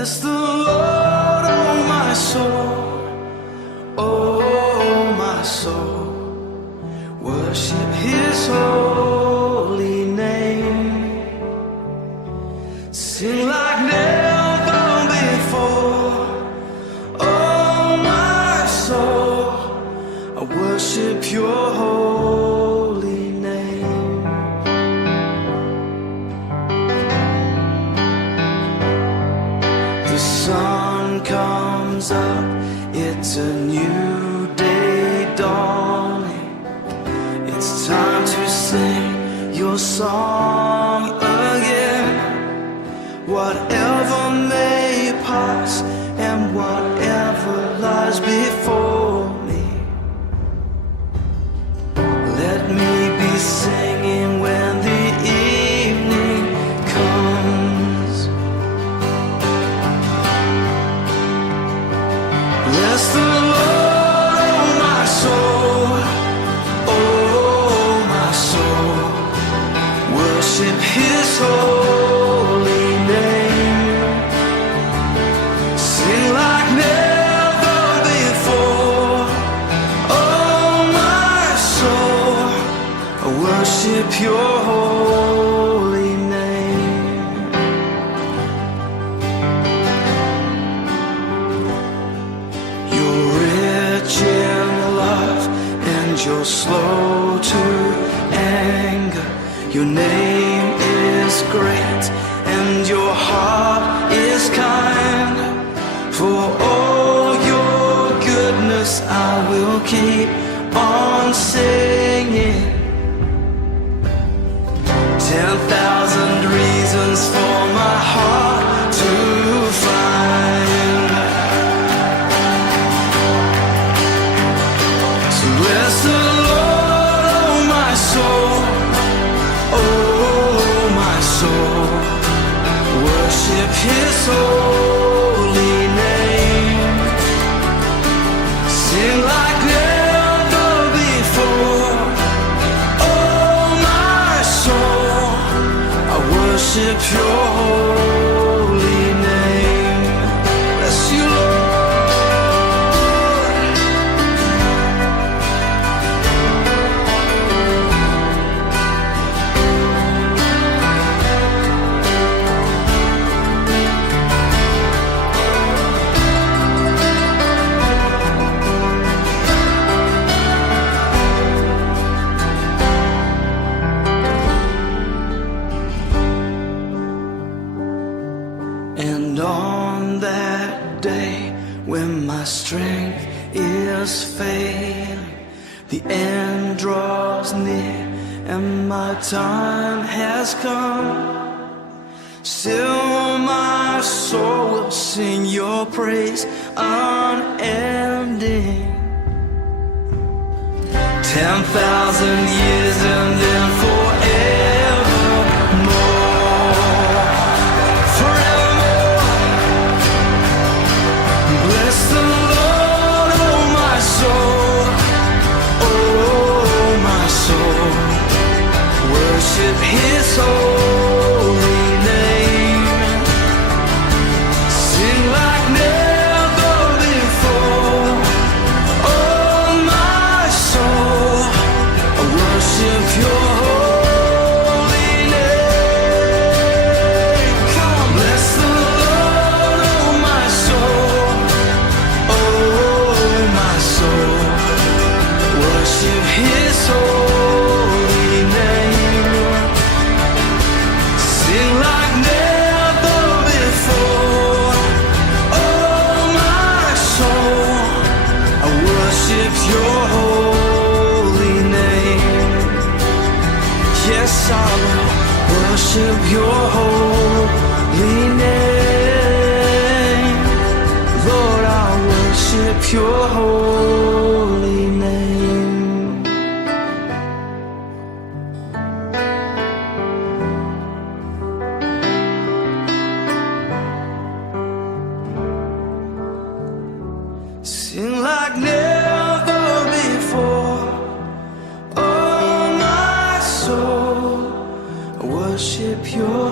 Bless the Lord, oh my soul, oh my soul. Worship His holy name. Sing like never before, oh my soul. I worship Your holy name. The sun comes up, it's a new day dawning. It's time to sing Your song again. Whatever may pass and whatever lies before me, let me be singing when the evening comes. Bless the Lord, oh my soul, oh my soul. Worship His holy name. Sing like never before, oh my soul. I worship Your holy name. You're rich in love and You're slow to anger. Your name is great and Your heart is kind. For all Your goodness I will keep on singing. 10,000 reasons for my heart to find. So bless the Lord, oh my soul, oh my soul. Worship His holy name. Sing like never before, oh my soul. I worship Your holy name. Bless You, Lord. And on that day when my strength is failing, the end draws near and my time has come, still my soul will sing Your praise unending. 10,000 years and then forevermore, forevermore. Bless the Lord, oh my soul, oh my soul. Worship His holy name. Sing like never before, oh my soul. I worship Your holy name. Come on, bless the Lord, oh my soul, oh my soul. Worship His holy name. Sing like never before, oh my soul. I worship Your holy name. Yes, I will worship Your holy name. Lord, I worship Your holy name. Sing like never before, oh my soul. I worship Your